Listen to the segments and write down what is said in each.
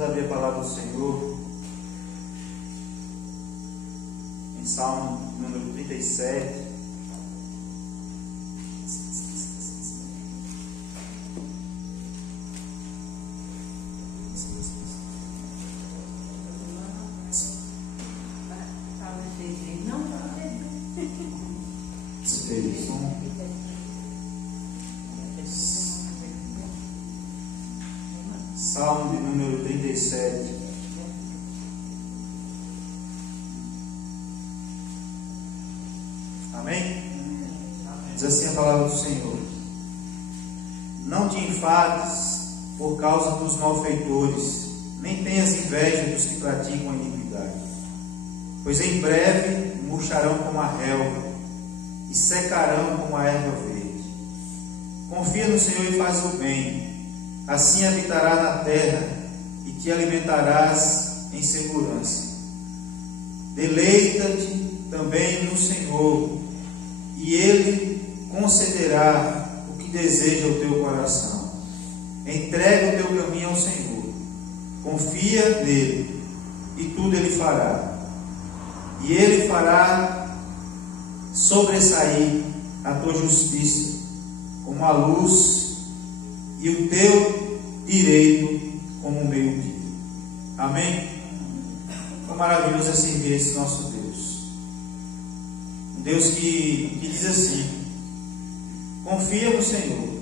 Vamos abrir a palavra do Senhor em Salmo número 37. Salmo de número 37. Amém? Diz assim a palavra do Senhor: não te enfades por causa dos malfeitores, nem tenhas inveja dos que praticam a iniquidade, pois em breve murcharão como a relva e secarão como a erva verde. Confia no Senhor e faz o bem, assim habitará na terra e te alimentarás em segurança. Deleita-te também no Senhor, e Ele concederá o que deseja o teu coração. Entrega o teu caminho ao Senhor, confia nele, e tudo Ele fará. E Ele fará sobressair a tua justiça como a luz, e o teu direito como o meio-dia. Amém? Quão maravilhoso é servir esse nosso Deus. Um Deus que diz assim: confia no Senhor,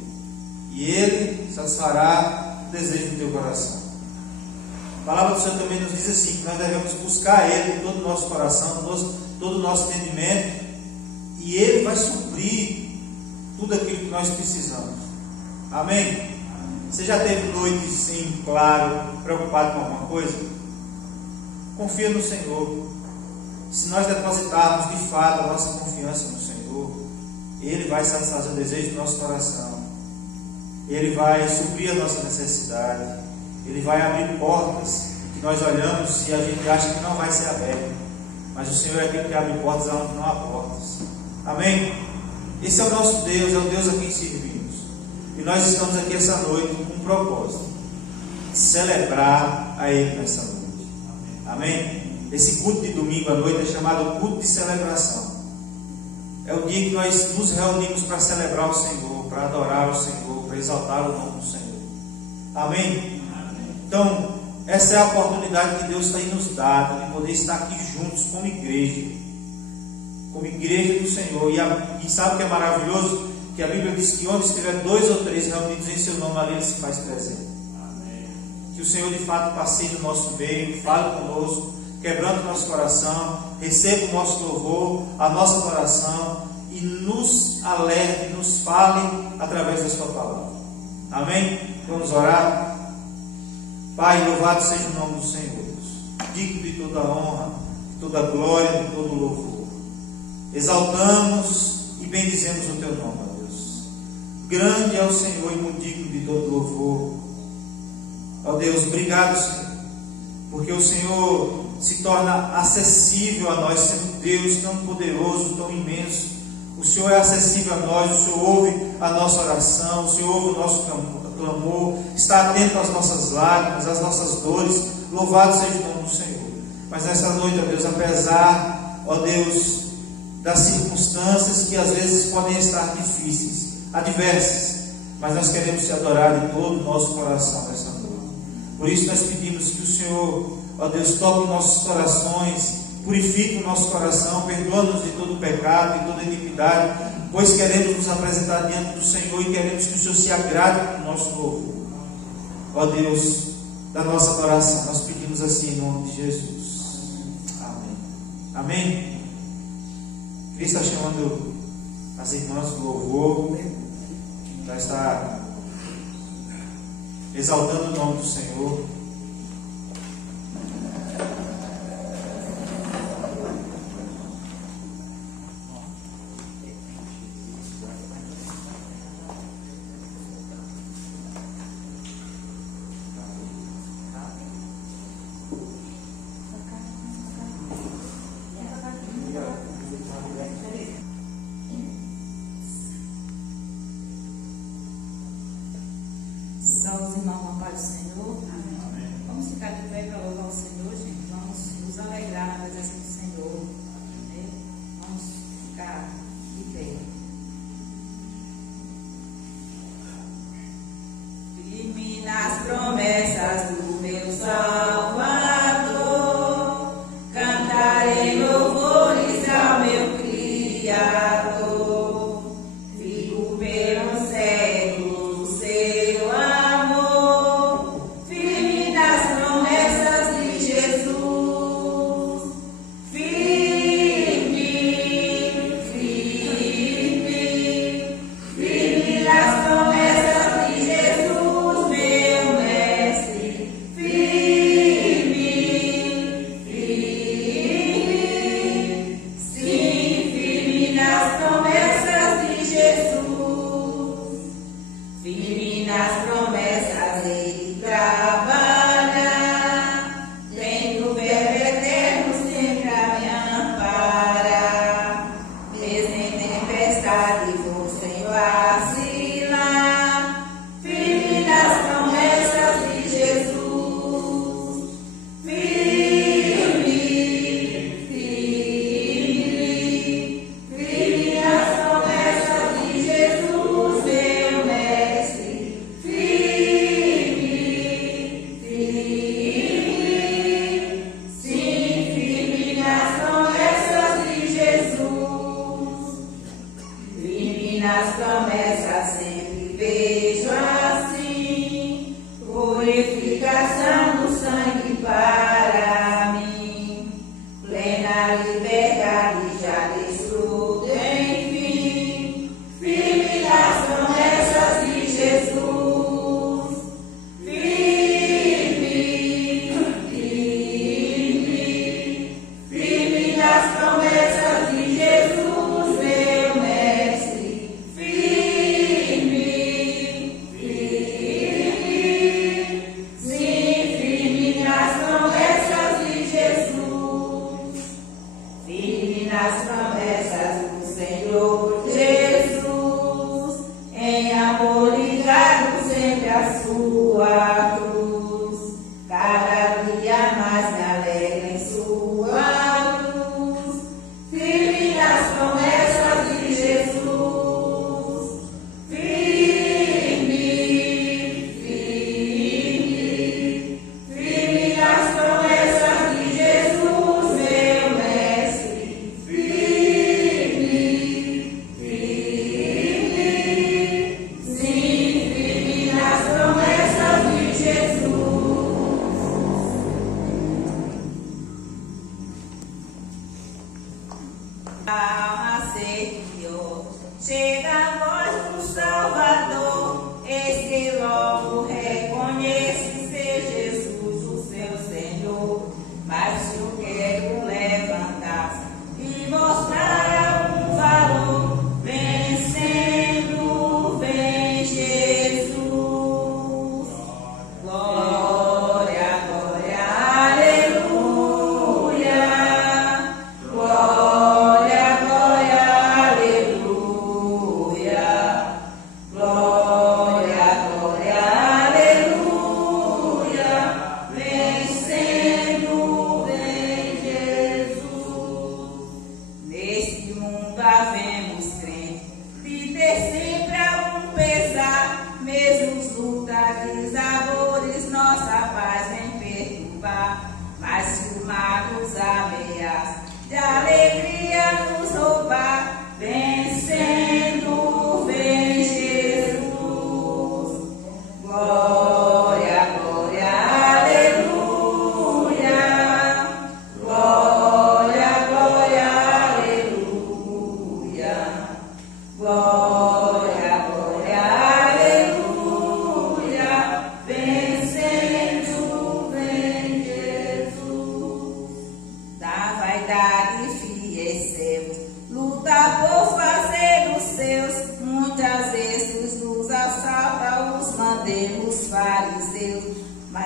e Ele satisfará o desejo do teu coração. A palavra do Senhor também nos diz assim, que nós devemos buscar Ele com todo o nosso coração, todo o nosso entendimento, e Ele vai suprir tudo aquilo que nós precisamos. Amém? Você já teve noites sim, claro, preocupado com alguma coisa? Confia no Senhor. Se nós depositarmos de fato a nossa confiança no Senhor, Ele vai satisfazer o desejo do nosso coração. Ele vai suprir a nossa necessidade. Ele vai abrir portas que nós olhamos e a gente acha que não vai ser aberta. Mas o Senhor é aquele que abre portas onde não há portas. Amém? Esse é o nosso Deus, é o Deus a quem servimos. E nós estamos aqui essa noite com um propósito: celebrar a Ele nessa noite. Amém? Esse culto de domingo à noite é chamado culto de celebração. É o dia que nós nos reunimos para celebrar o Senhor, para adorar o Senhor, para exaltar o nome do Senhor. Amém? Então, essa é a oportunidade que Deus tem nos dado, de poder estar aqui juntos como igreja do Senhor. E sabe o que é maravilhoso? Que a Bíblia diz que onde estiver 2 ou 3 reunidos em seu nome, ali Ele se faz presente. Amém. Que o Senhor de fato passeie no nosso meio, fale conosco, quebrando o nosso coração, receba o nosso louvor, a nossa oração, e nos alerte, nos fale através da sua palavra. Amém? Vamos orar? Pai, louvado seja o nome do Senhor, digno de toda honra, de toda glória, de todo louvor. Exaltamos e bendizemos o teu nome. Grande é o Senhor e muito digno de todo louvor. Ó Deus, obrigado, Senhor, porque o Senhor se torna acessível a nós, sendo Deus tão poderoso, tão imenso. O Senhor é acessível a nós, o Senhor ouve a nossa oração, o Senhor ouve o nosso clamor, está atento às nossas lágrimas, às nossas dores. Louvado seja o nome do Senhor. Mas nessa noite, ó Deus, apesar, ó Deus, das circunstâncias que às vezes podem estar difíceis, adversas, mas nós queremos te adorar de todo o nosso coração nessa noite. Por isso nós pedimos que o Senhor, ó Deus, toque nossos corações, purifique o nosso coração, perdoa-nos de todo pecado, de toda iniquidade, pois queremos nos apresentar diante do Senhor e queremos que o Senhor se agrade com o nosso louvor. Ó Deus, da nossa adoração, nós pedimos assim em nome de Jesus. Amém. Amém. Cristo está chamando as irmãs do louvor, já está exaltando o nome do Senhor. Salve, irmão, a paz do Senhor. Amém.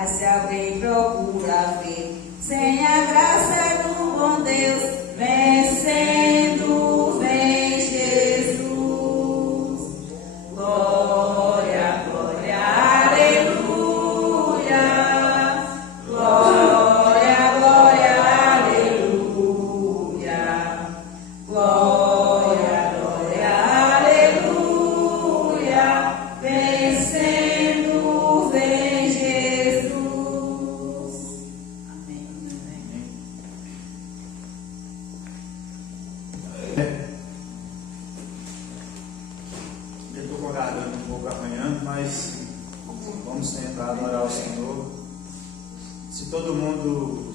Mas se alguém procura ver, sem a graça do bom Deus, vencendo, vem Jesus. Glória, glória, aleluia. Glória, glória, aleluia. Glória, glória, aleluia. Vencendo, vem Jesus. Amém. Eu estou com a garganta um pouco amanhã, mas vamos tentar adorar o Senhor. Se todo mundo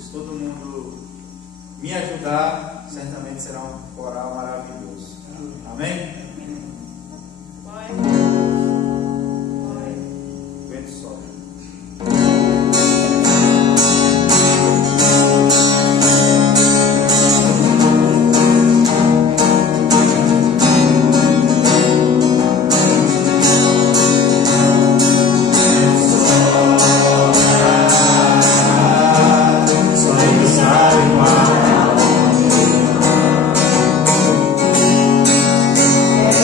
me ajudar, certamente será um coral maravilhoso. Amém? Vento sopra.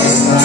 Esta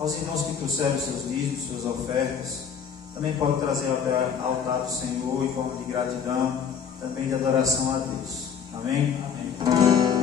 aos irmãos que trouxeram seus dízimos, suas ofertas. Também pode trazer ao altar do Senhor em forma de gratidão, também de adoração a Deus. Amém? Amém.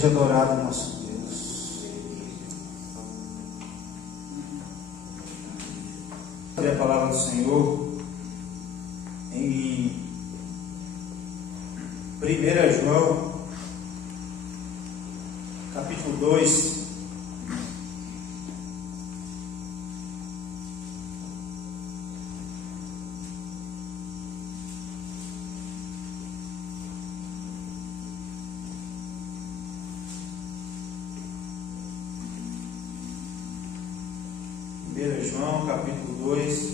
Seja adorado nosso Deus. A palavra do Senhor em 1 João, capítulo 2. João, capítulo 2.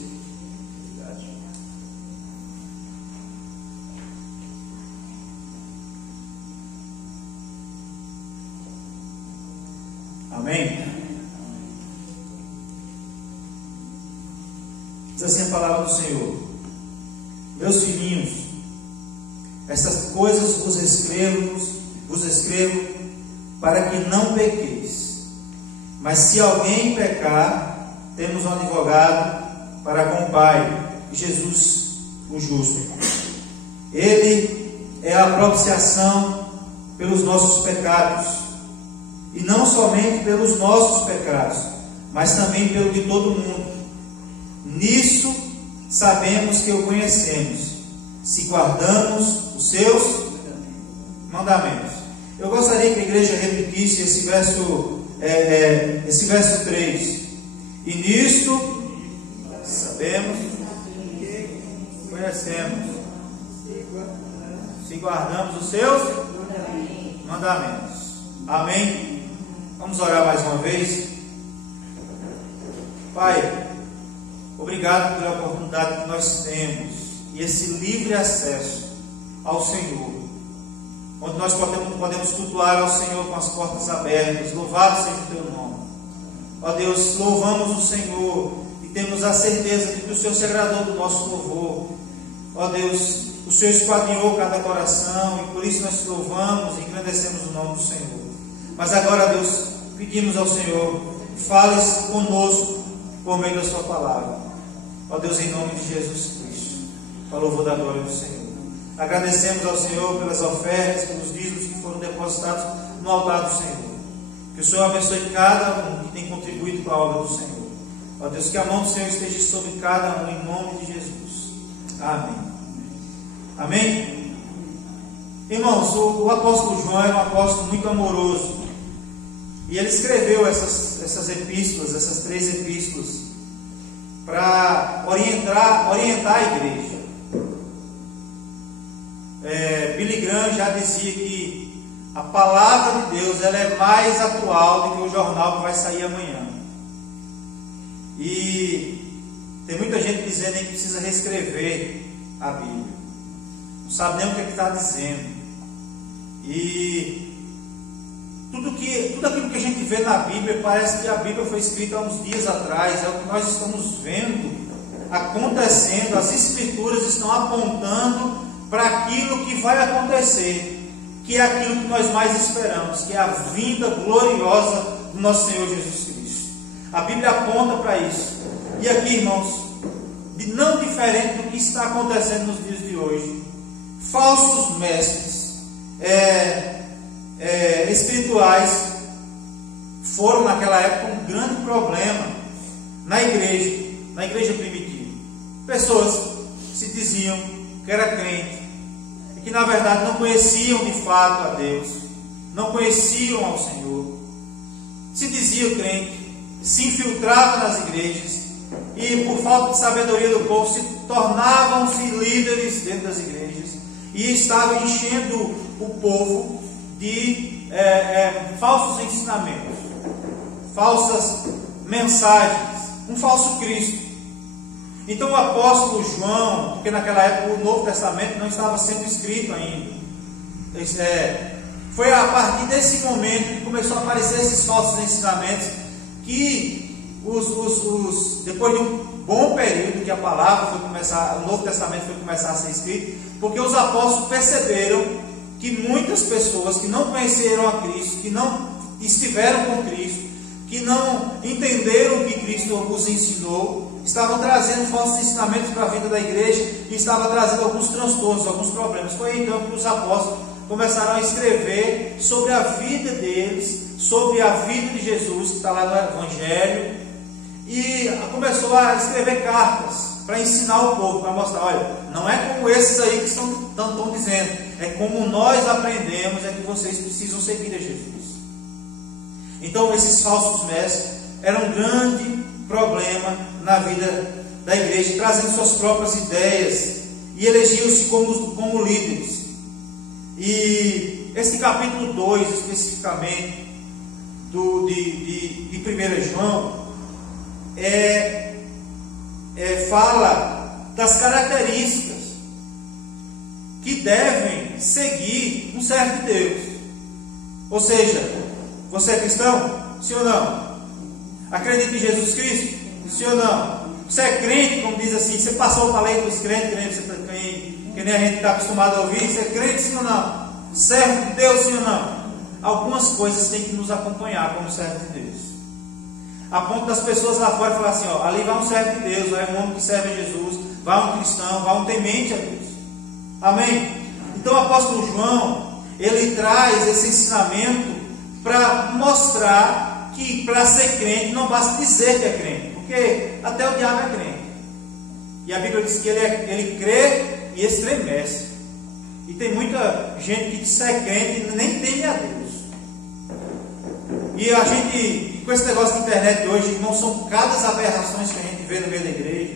Amém? Diz assim a palavra do Senhor: Meus filhinhos, essas coisas vos escrevo para que não pequeis. Mas se alguém pecar, temos um advogado para com o Pai, Jesus o justo. Ele é a propiciação pelos nossos pecados, e não somente pelos nossos pecados, mas também pelo de todo mundo. Nisso sabemos que o conhecemos, se guardamos os seus mandamentos. Eu gostaria que a igreja repetisse esse verso 3. E nisso sabemos que conhecemos, se guardamos os seus mandamentos. Amém? Vamos orar mais uma vez. Pai, obrigado pela oportunidade que nós temos e esse livre acesso ao Senhor, onde nós podemos cultuar ao Senhor com as portas abertas. Louvado seja o teu nome. Ó Deus, louvamos o Senhor e temos a certeza de que o Senhor se agradou do nosso louvor. Ó Deus, o Senhor esquadrinhou cada coração e por isso nós te louvamos e engrandecemos o nome do Senhor. Mas agora, Deus, pedimos ao Senhor, fales conosco por meio da sua palavra. Ó Deus, em nome de Jesus Cristo, para o louvor da glória do Senhor. Agradecemos ao Senhor pelas ofertas, pelos dízimos que foram depositados no altar do Senhor. Que o Senhor abençoe cada um que tem contribuído com a obra do Senhor. Ó Deus, que a mão do Senhor esteja sobre cada um, em nome de Jesus. Amém. Amém? Irmãos, o apóstolo João era um apóstolo muito amoroso. E ele escreveu essas epístolas, essas 3 epístolas, para orientar a igreja. Billy Graham já dizia que a palavra de Deus ela é mais atual do que o jornal que vai sair amanhã. E tem muita gente dizendo que precisa reescrever a Bíblia. Não sabe nem o que está dizendo. E tudo aquilo que a gente vê na Bíblia, parece que a Bíblia foi escrita há uns dias atrás. É o que nós estamos vendo acontecendo. As Escrituras estão apontando para aquilo que vai acontecer, que é aquilo que nós mais esperamos, que é a vinda gloriosa do nosso Senhor Jesus Cristo. A Bíblia aponta para isso. E aqui, irmãos, não diferente do que está acontecendo nos dias de hoje, falsos mestres espirituais foram naquela época um grande problema na igreja primitiva. Pessoas que se diziam que era crente e que na verdade não conheciam de fato a Deus, não conheciam ao Senhor, se diziam crente, se infiltravam nas igrejas e por falta de sabedoria do povo se tornavam-se líderes dentro das igrejas e estavam enchendo o povo de falsos ensinamentos, falsas mensagens, um falso Cristo. Então o apóstolo João, porque naquela época o Novo Testamento não estava sendo escrito ainda, foi a partir desse momento que começou a aparecer esses falsos ensinamentos, que depois de um bom período que a palavra foi começar, o Novo Testamento foi começar a ser escrito, porque os apóstolos perceberam que muitas pessoas que não conheceram a Cristo, que não estiveram com Cristo, que não entenderam o que Cristo os ensinou, estavam trazendo falsos ensinamentos para a vida da igreja e estavam trazendo alguns transtornos, alguns problemas. Foi então que os apóstolos começaram a escrever sobre a vida deles, sobre a vida de Jesus, que está lá no Evangelho, e começou a escrever cartas para ensinar o povo, para mostrar, olha, não é como esses aí que estão dizendo, é como nós aprendemos, é que vocês precisam seguir a Jesus. Então esses falsos mestres eram um grande problema na vida da igreja, trazendo suas próprias ideias e elegiam-se como líderes. E esse capítulo 2 especificamente de 1 João fala das características que devem seguir um servo de Deus. Ou seja, você é cristão? Sim ou não? Acredita em Jesus Cristo? Sim ou não? Você é crente, como diz assim, você passou para a lei dos crentes, que nem a gente está acostumado a ouvir, você é crente, sim ou não? Servo de Deus, sim ou não? Algumas coisas têm que nos acompanhar como servo de Deus, a ponto das pessoas lá fora falar assim, ó, ali vai um servo de Deus, vai um homem que serve a Jesus, vai um cristão, vai um temente a Deus. Amém? Então o apóstolo João, ele traz esse ensinamento para mostrar que para ser crente não basta dizer que é crente, porque até o diabo é crente. E a Bíblia diz que ele crê e estremece. E tem muita gente que diz que é crente e nem teme a Deus. E a gente, com esse negócio de internet hoje, irmão, são cada aberrações que a gente vê no meio da igreja,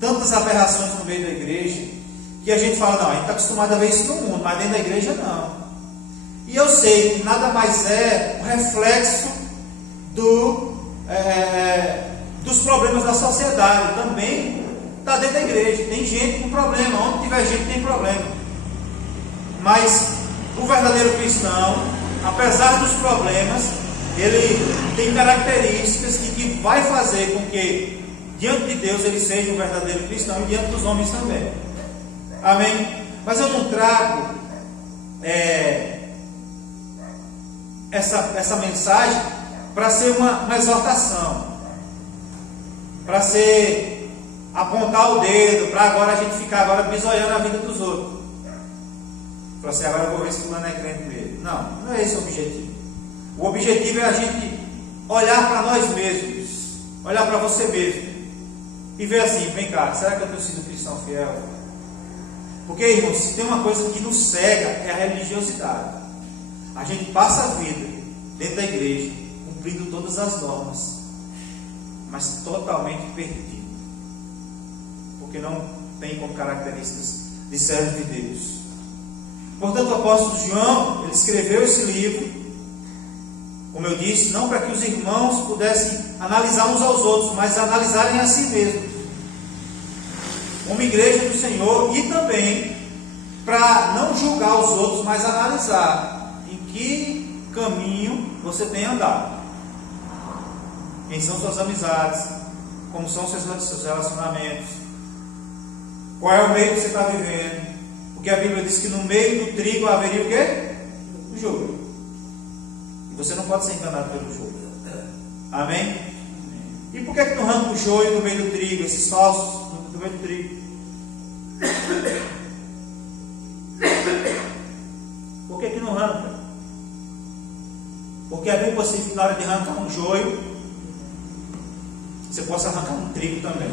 tantas aberrações no meio da igreja, que a gente fala, não, a gente está acostumado a ver isso no mundo, mas dentro da igreja não. E eu sei que nada mais é o reflexo dos problemas da sociedade. Também está dentro da igreja, tem gente com problema, onde tiver gente tem problema. Mas o verdadeiro cristão, apesar dos problemas, ele tem características que vai fazer com que diante de Deus ele seja um verdadeiro cristão e diante dos homens também. Amém? Mas eu não trago essa mensagem para ser uma exortação, para ser apontar o dedo, para agora a gente ficar agora bisoiando a vida dos outros. Para assim, agora eu vou ver se fulano é crente mesmo. Não é esse o objetivo. O objetivo é a gente olhar para nós mesmos, olhar para você mesmo e ver assim, vem cá, será que eu tenho sido cristão fiel? Porque, irmãos, se tem uma coisa que nos cega é a religiosidade. A gente passa a vida dentro da igreja, cumprindo todas as normas, mas totalmente perdido, porque não tem como características de servo de Deus. Portanto, o apóstolo João, ele escreveu esse livro, como eu disse, não para que os irmãos pudessem analisar uns aos outros, mas analisarem a si mesmos, como igreja do Senhor, e também para não julgar os outros, mas analisar em que caminho você tem andado, quem são suas amizades, como são seus relacionamentos, qual é o meio que você está vivendo, porque a Bíblia diz que no meio do trigo haveria o quê? O joio, e você não pode ser enganado pelo joio. Amém? E por que não arranca o joio no meio do trigo, esses falsos no meio do trigo? Por que não arranca? Porque é bem possível que na hora de arrancar um joio, você possa arrancar um trigo também.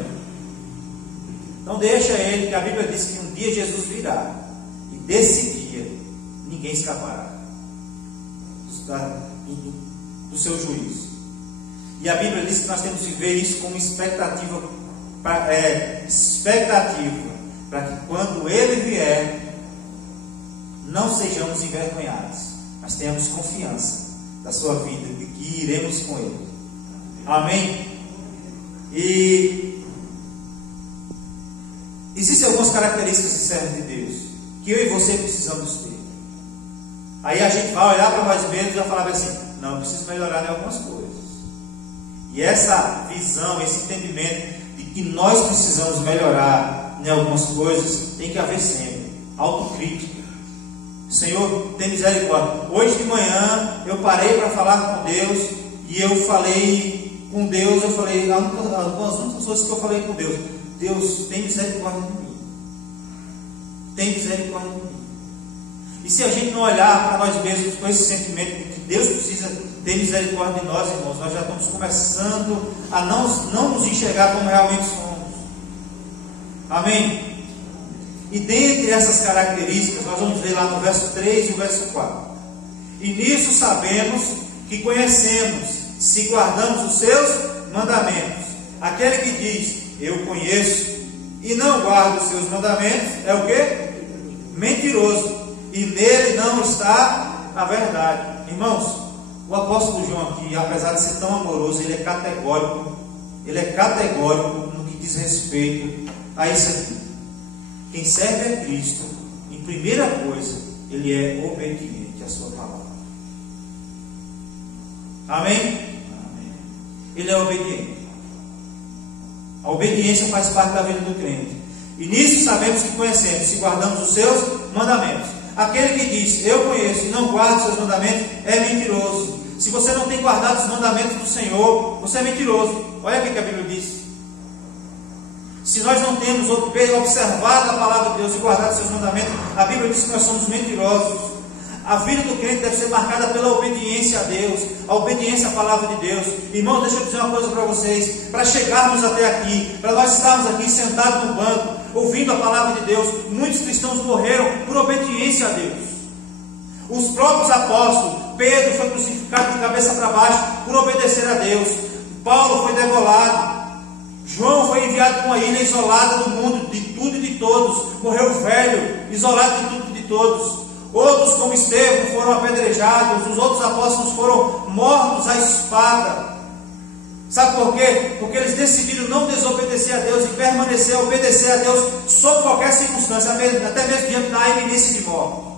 Então deixa ele, que a Bíblia diz que um dia Jesus virá, e desse dia ninguém escapará do seu juízo. E a Bíblia diz que nós temos que ver isso como expectativa para que quando ele vier, não sejamos envergonhados, mas tenhamos confiança da sua vida, de que iremos com ele. Amém? E existem algumas características de servo de Deus que eu e você precisamos ter. Aí a gente vai olhar para nós mesmos e vai falar assim, não, eu preciso melhorar em algumas coisas. E essa visão, esse entendimento de que nós precisamos melhorar em algumas coisas, tem que haver sempre autocrítica. Senhor, tem misericórdia. Hoje de manhã eu parei para falar com Deus, e eu falei com Deus, algumas coisas que eu falei com Deus. Deus, tem misericórdia de mim. Tem misericórdia de mim. E se a gente não olhar para nós mesmos com esse sentimento de que Deus precisa ter misericórdia de nós, irmãos, nós já estamos começando a não nos enxergar como realmente somos. Amém? E dentre essas características, nós vamos ver lá no verso 3 e o verso 4. E nisso sabemos que conhecemos, se guardamos os seus mandamentos. Aquele que diz, eu conheço, e não guarda os seus mandamentos, é o quê? Mentiroso. E nele não está a verdade. Irmãos, o apóstolo João aqui, apesar de ser tão amoroso, ele é categórico. Ele é categórico no que diz respeito a isso aqui. Quem serve a Cristo, em primeira coisa, ele é obediente à sua palavra. Amém? Amém. Ele é obediente. A obediência faz parte da vida do crente. E nisso sabemos que conhecemos, se guardamos os seus mandamentos. Aquele que diz, eu conheço e não guarda os seus mandamentos, é mentiroso. Se você não tem guardado os mandamentos do Senhor, você é mentiroso. Olha o que a Bíblia diz. Se nós não temos observado a palavra de Deus e guardado os seus mandamentos, a Bíblia diz que nós somos mentirosos. A vida do crente deve ser marcada pela obediência a Deus, a obediência à palavra de Deus. Irmãos, deixa eu dizer uma coisa para vocês. Para chegarmos até aqui, para nós estarmos aqui sentados no banco, ouvindo a palavra de Deus, muitos cristãos morreram por obediência a Deus. Os próprios apóstolos, Pedro foi crucificado de cabeça para baixo por obedecer a Deus. Paulo foi degolado. João foi enviado para uma ilha isolada do mundo, de tudo e de todos. Morreu velho, isolado de tudo e de todos. Outros, como Estevão, foram apedrejados. Os outros apóstolos foram mortos à espada. Sabe por quê? Porque eles decidiram não desobedecer a Deus e permanecer a obedecer a Deus sob qualquer circunstância, até mesmo diante da iminência de morte.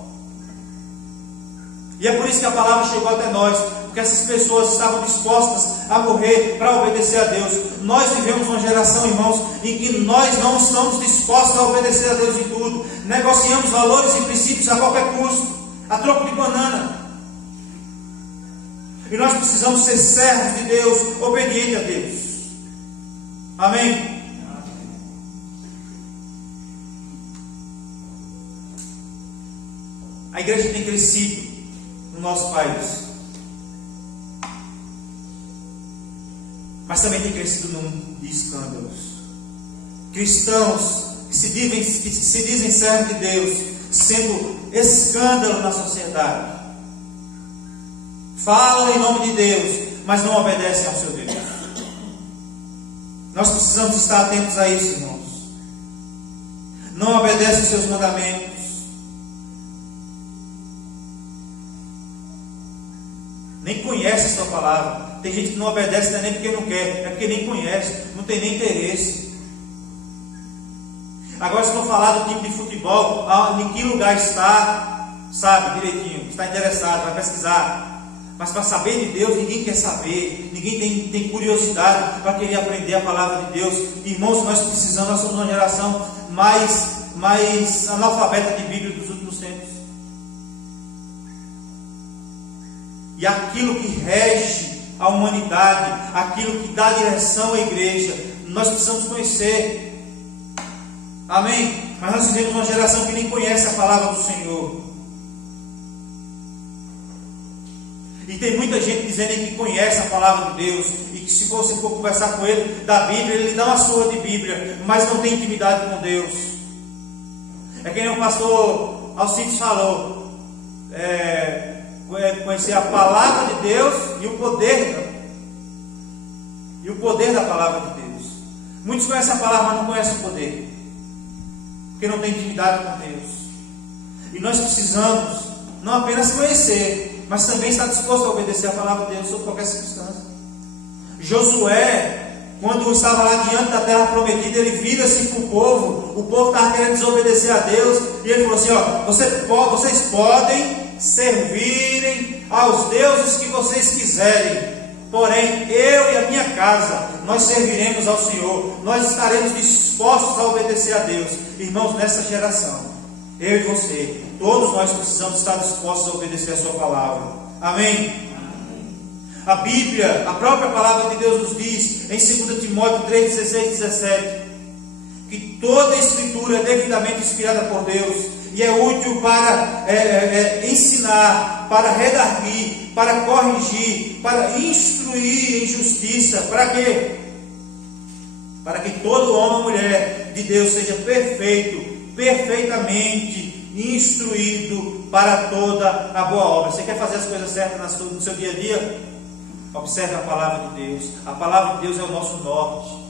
E é por isso que a palavra chegou até nós, porque essas pessoas estavam dispostas a morrer para obedecer a Deus. Nós vivemos uma geração, irmãos, em que nós não estamos dispostos a obedecer a Deus em tudo. Negociamos valores e princípios a qualquer custo, a troco de banana. E nós precisamos ser servos de Deus, obedientes a Deus. Amém? A igreja tem crescido no nosso país, mas também tem crescido no mundo de escândalos. Cristãos que se dizem servos de Deus, sendo escândalo na sociedade. Falam em nome de Deus, mas não obedecem ao seu Deus. Nós precisamos estar atentos a isso, irmãos. Não obedecem aos seus mandamentos. Nem conhece a sua palavra. Tem gente que não obedece, não é nem porque não quer, é porque nem conhece, não tem nem interesse. Agora, se não falar do tipo de futebol, em que lugar está, sabe direitinho, está interessado, vai pesquisar. Mas para saber de Deus, ninguém quer saber, ninguém tem curiosidade para querer aprender a palavra de Deus. Irmãos, nós precisamos, nós somos uma geração mais analfabeta de Bíblia dos últimos tempos. E aquilo que rege a humanidade, aquilo que dá direção à igreja, nós precisamos conhecer. Amém? Mas nós vivemos uma geração que nem conhece a palavra do Senhor. E tem muita gente dizendo que conhece a palavra de Deus, e que se você for conversar com ele da Bíblia, ele dá uma surra de Bíblia, mas não tem intimidade com Deus. É que nem o pastor Alcides falou, conhecer a palavra de Deus e o poder da palavra de Deus. Muitos conhecem a palavra, mas não conhecem o poder, porque não tem intimidade com Deus. E nós precisamos não apenas conhecer, mas também estar disposto a obedecer a palavra de Deus sob qualquer circunstância. Josué, quando estava lá diante da terra prometida, ele vira-se para o povo estava querendo desobedecer a Deus, e ele falou assim: vocês podem servirem aos deuses que vocês quiserem, porém eu e a minha casa, nós serviremos ao Senhor, nós estaremos dispostos a obedecer a Deus. Irmãos, nessa geração, eu e você, todos nós precisamos estar dispostos a obedecer a sua palavra. Amém? A Bíblia, a própria palavra de Deus nos diz em 2 Timóteo 3:16 e 17 que toda a Escritura é devidamente inspirada por Deus e é útil para ensinar, para redarguir, para corrigir, para instruir em justiça. Para quê? Para que todo homem ou mulher de Deus seja perfeito, perfeitamente instruído para toda a boa obra. Você quer fazer as coisas certas no seu dia a dia? Observe a palavra de Deus. A palavra de Deus é o nosso norte.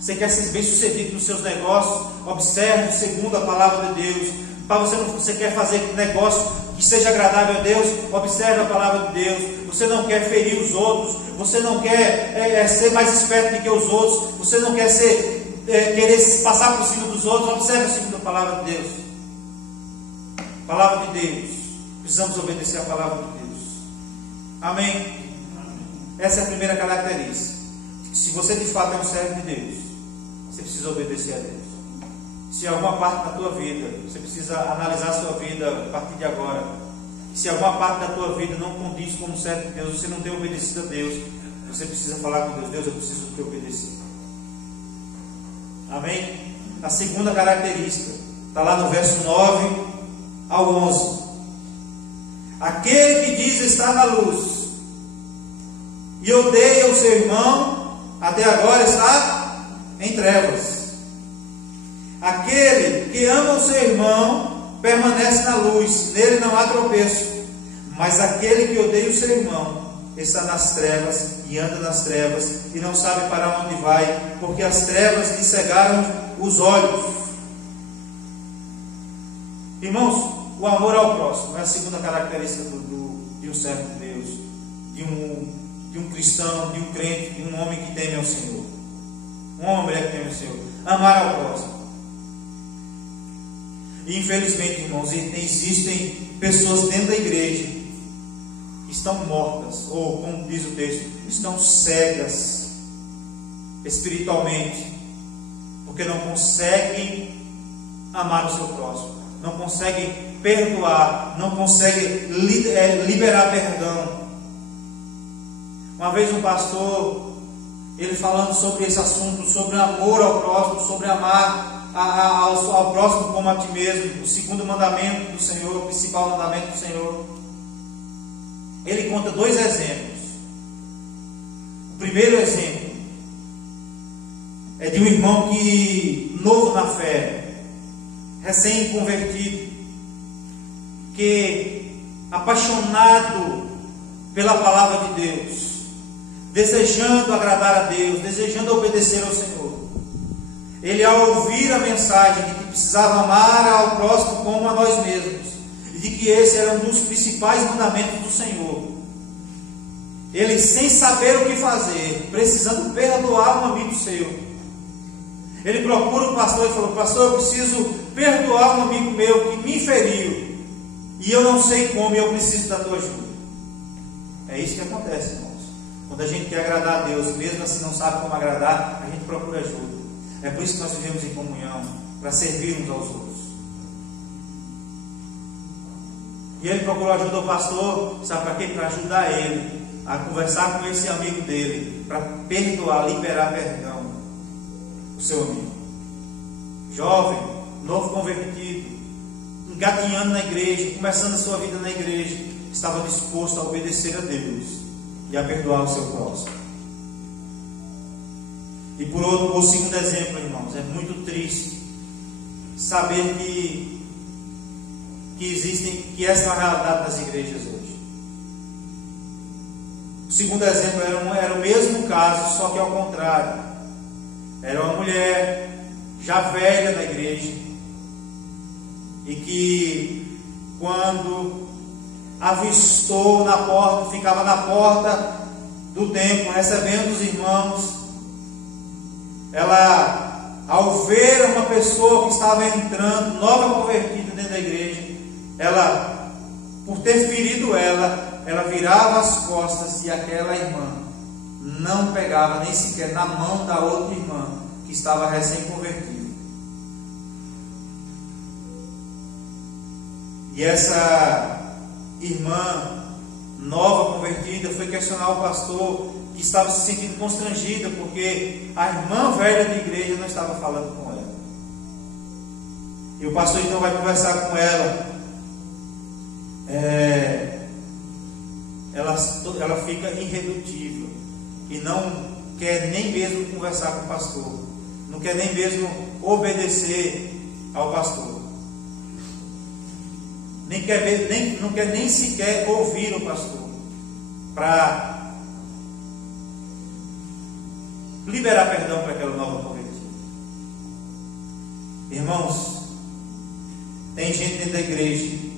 Você quer ser bem sucedido nos seus negócios? Observe segundo a palavra de Deus. Para você quer fazer negócio que seja agradável a Deus? Observe a palavra de Deus. Você não quer ferir os outros, você não quer ser mais esperto do que os outros, você não quer querer passar por cima dos outros. Observe segundo a palavra de Deus. Palavra de Deus. Precisamos obedecer a palavra de Deus. Amém? Essa é a primeira característica. Se você de fato é um servo de Deus, você precisa obedecer a Deus. Se alguma parte da tua vida, você precisa analisar a sua vida a partir de agora. Se alguma parte da tua vida não condiz como servo de Deus, você não tem obedecido a Deus, você precisa falar com Deus: Deus, eu preciso te obedecer. Amém? A segunda característica está lá no verso 9 ao 11. Aquele que diz estar na luz e odeia o seu irmão, até agora está em trevas. Aquele que ama o seu irmão permanece na luz, nele não há tropeço. Mas aquele que odeia o seu irmão está nas trevas e anda nas trevas e não sabe para onde vai, porque as trevas lhe cegaram os olhos. Irmãos, o amor ao próximo é a segunda característica de um servo de Deus, de um cristão, de um crente, de um homem que teme ao Senhor. Um homem ou mulher que teme ao Senhor. Amar ao próximo. E infelizmente, irmãos, existem pessoas dentro da igreja que estão mortas, ou como diz o texto, estão cegas espiritualmente, porque não conseguem amar o seu próximo, não conseguem perdoar, não conseguem liberar perdão. Uma vez um pastor, ele falando sobre esse assunto, sobre amor ao próximo, sobre amar ao próximo como a ti mesmo, o segundo mandamento do Senhor, o principal mandamento do Senhor, ele conta dois exemplos. O primeiro exemplo é de um irmão que, novo na fé, recém-convertido, que apaixonado pela palavra de Deus, desejando agradar a Deus, desejando obedecer ao Senhor, ele, ao ouvir a mensagem de que precisava amar ao próximo como a nós mesmos, e de que esse era um dos principais mandamentos do Senhor, ele, sem saber o que fazer, precisando perdoar um amigo seu, ele procura o pastor e falou: pastor, eu preciso perdoar um amigo meu que me feriu, e eu não sei como, e eu preciso da tua ajuda. É isso que acontece, irmãos. Quando a gente quer agradar a Deus, mesmo assim não sabe como agradar, a gente procura ajuda. É por isso que nós vivemos em comunhão, para servir uns aos outros. E ele procurou ajuda ao pastor, sabe para quê? Para ajudar ele a conversar com esse amigo dele, para perdoar, liberar perdão o seu amigo. Jovem, novo convertido, engatinhando na igreja, começando a sua vida na igreja, estava disposto a obedecer a Deus e a perdoar o seu próximo. E por outro, o segundo exemplo, irmãos, é muito triste saber que essa é a realidade das igrejas hoje. O segundo exemplo era o mesmo caso, só que ao contrário. Era uma mulher já velha na igreja, e que, quando avistou na porta, ficava na porta do templo recebendo os irmãos, ela, ao ver uma pessoa que estava entrando, nova convertida dentro da igreja, ela, por ter ferido ela virava as costas, e aquela irmã não pegava nem sequer na mão da outra irmã que estava recém-convertida. E essa irmã nova convertida foi questionar o pastor, que estava se sentindo constrangida, porque a irmã velha da igreja não estava falando com ela. E o pastor então vai conversar com ela. Ela fica irredutível e não quer nem mesmo conversar com o pastor, não quer nem mesmo obedecer ao pastor, não quer nem sequer ouvir o pastor para liberar perdão para aquela nova convertida. Irmãos, tem gente dentro da igreja.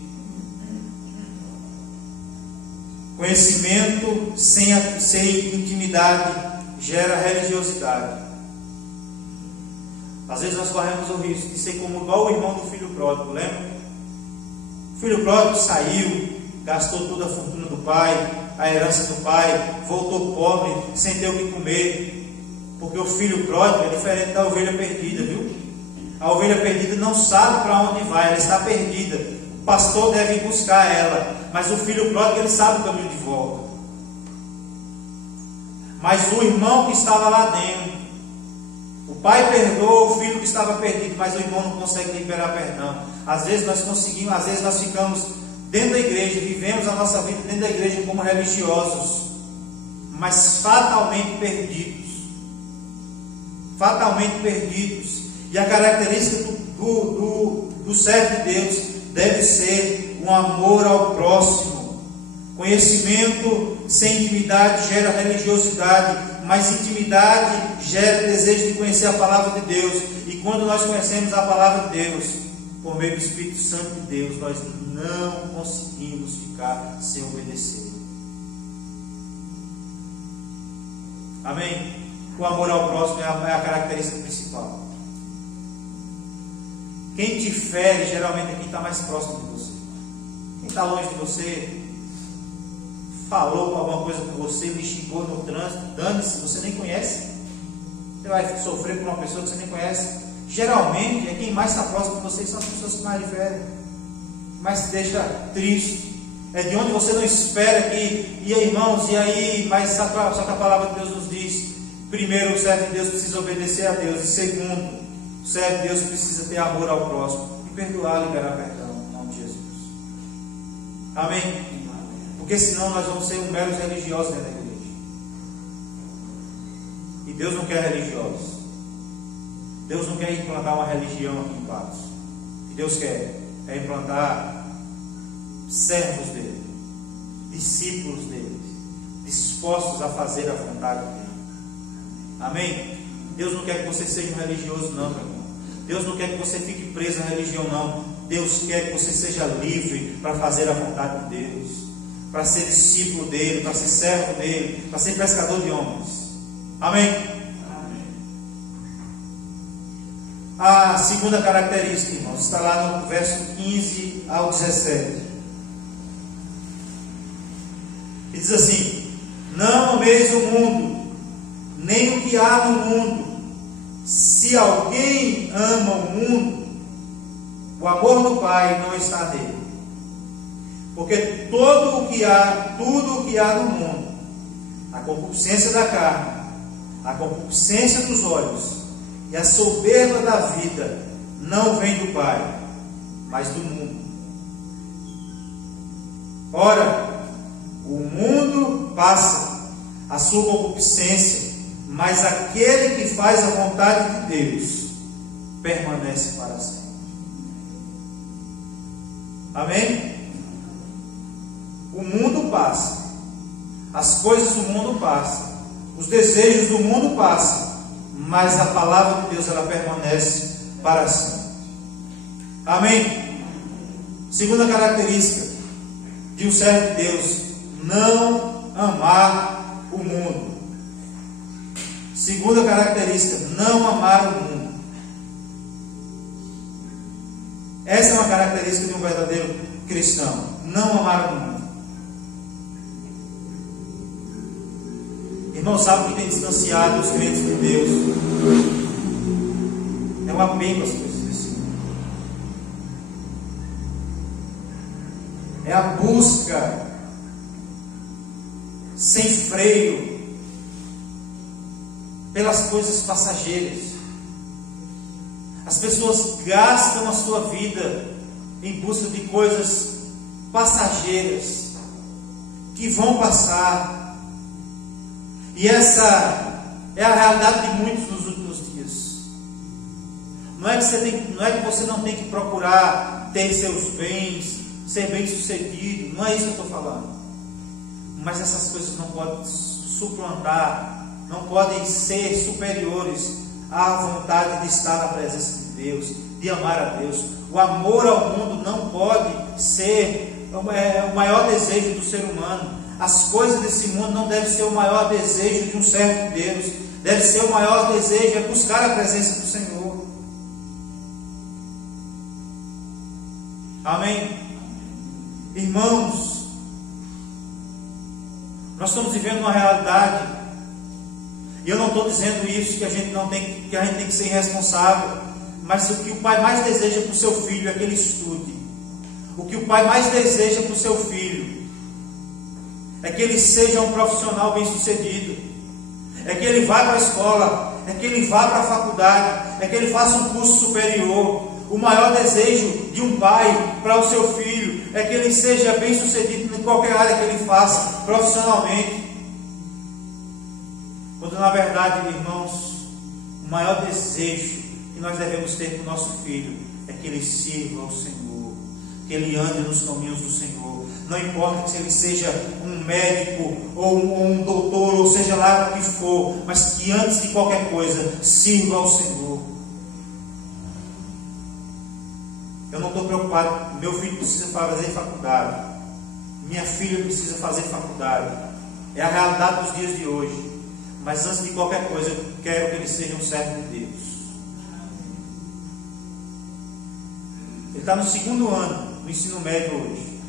Conhecimento sem intimidade gera religiosidade. Às vezes nós corremos o risco de ser como igual o irmão do filho pródigo, lembra? O filho pródigo saiu, gastou toda a fortuna do pai, a herança do pai, voltou pobre, sem ter o que comer. Porque o filho pródigo é diferente da ovelha perdida, viu? A ovelha perdida não sabe para onde vai, ela está perdida. O pastor deve ir buscar ela. Mas o filho pródigo, ele sabe o caminho de volta. Mas o irmão que estava lá dentro, o pai perdoa o filho que estava perdido, mas o irmão não consegue liberar perdão. Às vezes nós conseguimos, às vezes nós ficamos dentro da igreja, vivemos a nossa vida dentro da igreja como religiosos, mas fatalmente perdidos. Fatalmente perdidos. E a característica do servo de Deus deve ser um amor ao próximo. Conhecimento sem intimidade gera religiosidade, mas intimidade gera desejo de conhecer a palavra de Deus. E quando nós conhecemos a palavra de Deus, por meio do Espírito Santo de Deus, nós não conseguimos ficar sem obedecer. Amém? O amor ao próximo é a característica principal. Quem te fere geralmente é quem está mais próximo de você. Quem está longe de você, falou alguma coisa com você, lhe xingou no trânsito, dane-se, você nem conhece. Você vai sofrer por uma pessoa que você nem conhece. Geralmente é quem mais está próximo de você, são as pessoas que mais lhe ferem, mais te deixa triste. É de onde você não espera que, e aí, irmãos, e aí, mas só que a palavra de Deus nos diz: primeiro, o servo de Deus precisa obedecer a Deus, e segundo, o servo de Deus precisa ter amor ao próximo e perdoar, liberar perdão, em nome de Jesus. Amém? Porque senão nós vamos ser meros religiosos dentro da igreja. E Deus não quer religiosos. Deus não quer implantar uma religião aqui em Patos. O que Deus quer é implantar servos dele, discípulos dele, dispostos a fazer a vontade dele. Amém? Deus não quer que você seja um religioso, não, meu irmão. Deus não quer que você fique preso à religião, não. Deus quer que você seja livre para fazer a vontade de Deus, para ser discípulo dele, para ser servo dele, para ser pescador de homens. Amém? Amém. A segunda característica, irmãos, está lá no verso 15 ao 17. E diz assim: não ameis o mundo, nem o que há no mundo. Se alguém ama o mundo, o amor do Pai não está nele. Porque tudo o que há no mundo, a concupiscência da carne, a concupiscência dos olhos e a soberba da vida, não vem do Pai, mas do mundo. Ora, o mundo passa, a sua concupiscência, mas aquele que faz a vontade de Deus permanece para sempre. Amém? O mundo passa, as coisas do mundo passam, os desejos do mundo passam, mas a palavra de Deus, ela permanece para sempre. Amém? Segunda característica de um servo de Deus: não amar o mundo. Segunda característica: não amar o mundo. Essa é uma característica de um verdadeiro cristão: não amar o mundo. Irmão, sabe o que tem distanciado os crentes de Deus? É um apego às coisas desse mundo. É a busca sem freio pelas coisas passageiras. As pessoas gastam a sua vida em busca de coisas passageiras que vão passar. E essa é a realidade de muitos nos últimos dias. Não é que você não tem que procurar ter seus bens, ser bem sucedido. Não é isso que eu estou falando. Mas essas coisas não podem suplantar, não podem ser superiores à vontade de estar na presença de Deus, de amar a Deus. O amor ao mundo não pode ser o maior desejo do ser humano. As coisas desse mundo não devem ser o maior desejo de um servo de Deus. Deve ser o maior desejo é buscar a presença do Senhor. Amém? Irmãos, nós estamos vivendo uma realidade, e eu não estou dizendo isso que a gente tem que ser irresponsável, mas o que o pai mais deseja para o seu filho é que ele estude. O que o pai mais deseja para o seu filho é que ele seja um profissional bem-sucedido, é que ele vá para a escola, é que ele vá para a faculdade, é que ele faça um curso superior. O maior desejo de um pai para o seu filho é que ele seja bem-sucedido em qualquer área que ele faça, profissionalmente. Quando na verdade, irmãos, o maior desejo que nós devemos ter para o nosso filho é que ele sirva ao Senhor, que ele ande nos caminhos do Senhor. Não importa se ele seja um médico ou um doutor, ou seja lá o que for, mas que antes de qualquer coisa sirva ao Senhor. Eu não estou preocupado, meu filho precisa fazer faculdade, minha filha precisa fazer faculdade, é a realidade dos dias de hoje. Mas antes de qualquer coisa, eu quero que ele seja um servo de Deus. Ele está no 2º ano do ensino médio hoje.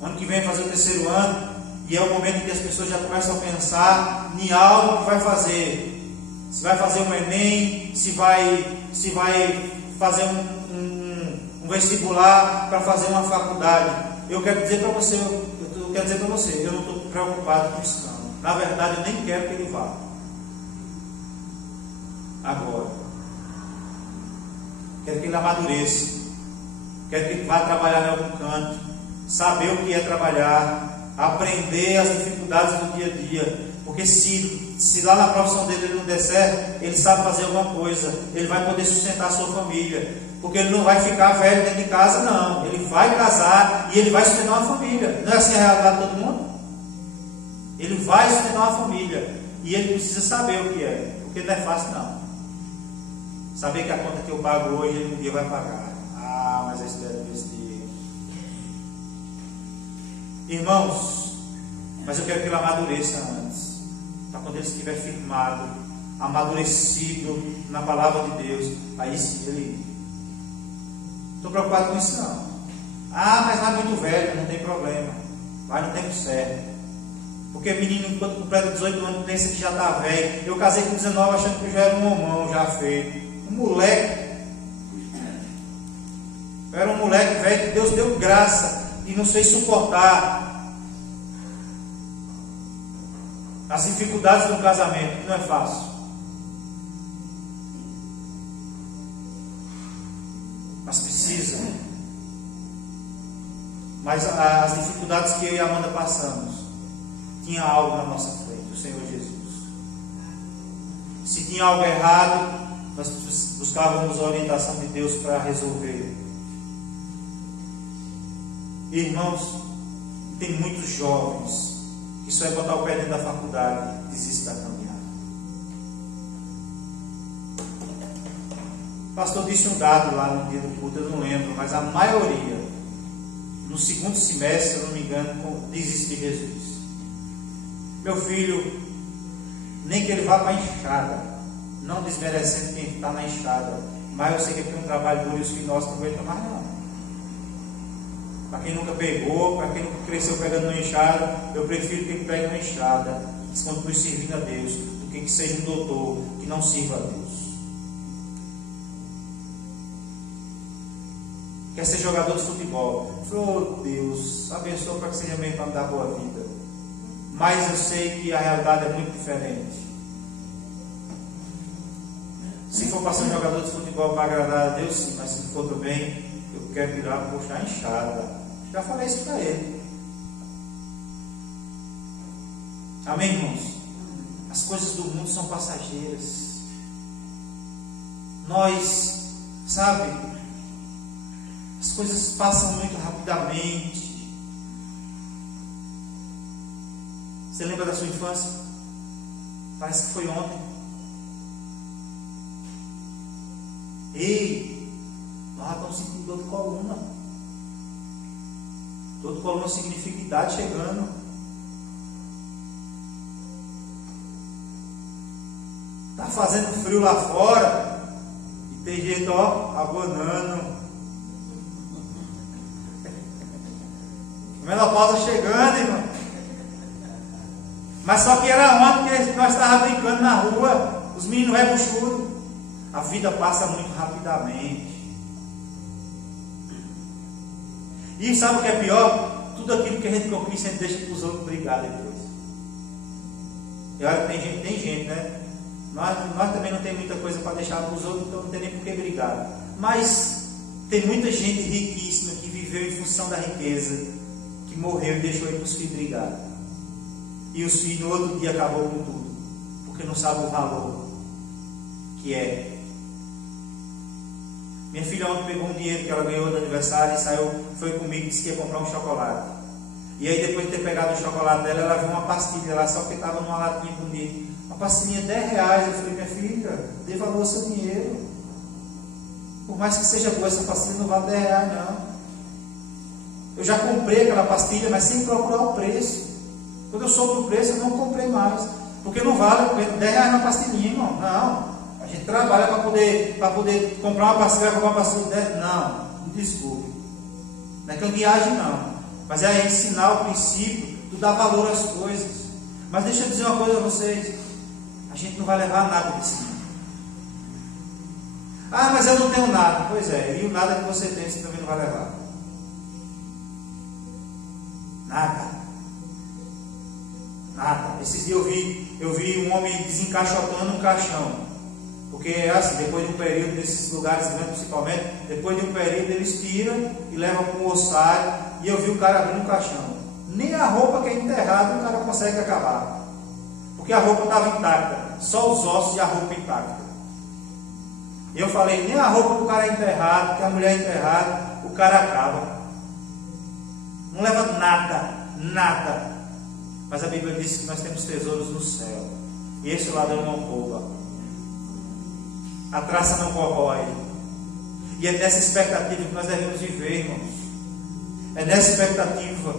O ano que vem vai fazer o 3º ano, e é o momento em que as pessoas já começam a pensar em algo que vai fazer. Se vai fazer um Enem, se vai fazer um vestibular para fazer uma faculdade. Eu quero dizer para você, eu não estou preocupado com isso não. Na verdade, eu nem quero que ele vá agora. Quero que ele amadureça, quero que ele vá trabalhar em algum canto, saber o que é trabalhar, aprender as dificuldades do dia a dia, porque se lá na profissão dele ele não der certo, ele sabe fazer alguma coisa, ele vai poder sustentar a sua família, porque ele não vai ficar velho dentro de casa não, ele vai casar e ele vai sustentar uma família. Não é assim a realidade de todo mundo? Ele vai sustentar uma família, e ele precisa saber o que é, porque não é fácil não. Saber que a conta que eu pago hoje, ele um dia vai pagar. Ah, mas eu espero desse dia. Irmãos, mas eu quero que ele amadureça antes, para quando ele estiver firmado, amadurecido na palavra de Deus, aí sim ele. Estou preocupado com isso não. Ah, mas vai muito velho, não tem problema, vai no tempo certo. Porque menino, enquanto completa 18 anos, pensa que já está velho. Eu casei com 19 achando que eu já era um homão já feito. Um moleque. Eu era um moleque velho que Deus deu graça e não sei suportar as dificuldades do casamento, que não é fácil. Mas precisa. Mas as dificuldades que eu e a Amanda passamos, tinha algo na nossa frente, o Senhor Jesus. Se tinha algo errado, nós buscávamos a orientação de Deus para resolver. Irmãos, tem muitos jovens que só é botar o pé dentro da faculdade e desiste da caminhada. O pastor disse um dado lá no dia do culto, eu não lembro, mas a maioria, no 2º semestre, se eu não me engano, desiste de Jesus. Meu filho, nem que ele vá para a enxada, não desmerecendo quem está na enxada, mas eu sei que aqui é um trabalho duro e os filhos nossos não aguentam mais não. Para quem nunca pegou, para quem nunca cresceu pegando uma enxada, eu prefiro que ele pegue uma enxada e continue servindo a Deus, do que seja um doutor que não sirva a Deus. Quer ser jogador de futebol? Oh Deus, abençoa para que seja mesmo para me dar boa vida. Mas eu sei que a realidade é muito diferente. Se for para ser um jogador de futebol para agradar a Deus, sim, mas se for também, eu quero ir lá puxar a enxada. Já falei isso para ele. Amém, irmãos? As coisas do mundo são passageiras. Nós, sabe, as coisas passam muito rapidamente. Você lembra da sua infância? Parece que foi ontem. Ei, nós já estamos sentindo dor de coluna. Dor de coluna significa idade chegando. Está fazendo frio lá fora e tem gente, ó, abonando. Menopausa chegando, irmão. Mas só que era ontem que nós estávamos brincando na rua, os meninos rebuchudos. A vida passa muito rapidamente. E sabe o que é pior? Tudo aquilo que a gente conquista, a gente deixa para os outros brigar depois. E olha, tem gente, né? Nós também não tem muita coisa para deixar para os outros, então não tem nem por que brigar. Mas tem muita gente riquíssima que viveu em função da riqueza, que morreu e deixou aí para os filhos brigar. E os filhos no outro dia acabou com tudo, porque não sabe o valor que é. Minha filha ontem pegou um dinheiro que ela ganhou no aniversário e saiu, foi comigo e disse que ia comprar um chocolate. E aí depois de ter pegado o chocolate dela, ela viu uma pastilha lá, só que estava numa latinha bonita. Uma pastilhinha de R$10. Eu falei, minha filha, dê valor ao seu dinheiro. Por mais que seja boa, essa pastilha não vale R$10 não. Eu já comprei aquela pastilha, mas sem procurar o preço. Quando eu soube o preço, eu não comprei mais. Porque não vale R$10 na pastilhinha, irmão. Não. A gente trabalha para poder comprar uma pastilha, vai comprar uma pastilha de 10. Não, me desculpe. Não é cambiagem, não. Mas é ensinar o princípio de dar valor às coisas. Mas deixa eu dizer uma coisa a vocês. A gente não vai levar nada desse mundo. Ah, mas eu não tenho nada. Pois é, e o nada que você tem, você também não vai levar. Nada. Nada. Esses dias eu vi um homem desencaixotando um caixão. Porque é assim, depois de um período, nesses lugares grandes principalmente, depois de um período eles tiram e levam para um ossário. E eu vi o cara abrindo um caixão. Nem a roupa que é enterrada o cara consegue acabar. Porque a roupa estava intacta. Só os ossos e a roupa intacta. E eu falei, nem a roupa do cara é enterrada, que a mulher é enterrada, o cara acaba. Não leva nada, nada. Mas a Bíblia diz que nós temos tesouros no céu. E esse ladrão não rouba. A traça não corrói. E é nessa expectativa que nós devemos viver, irmãos. É nessa expectativa.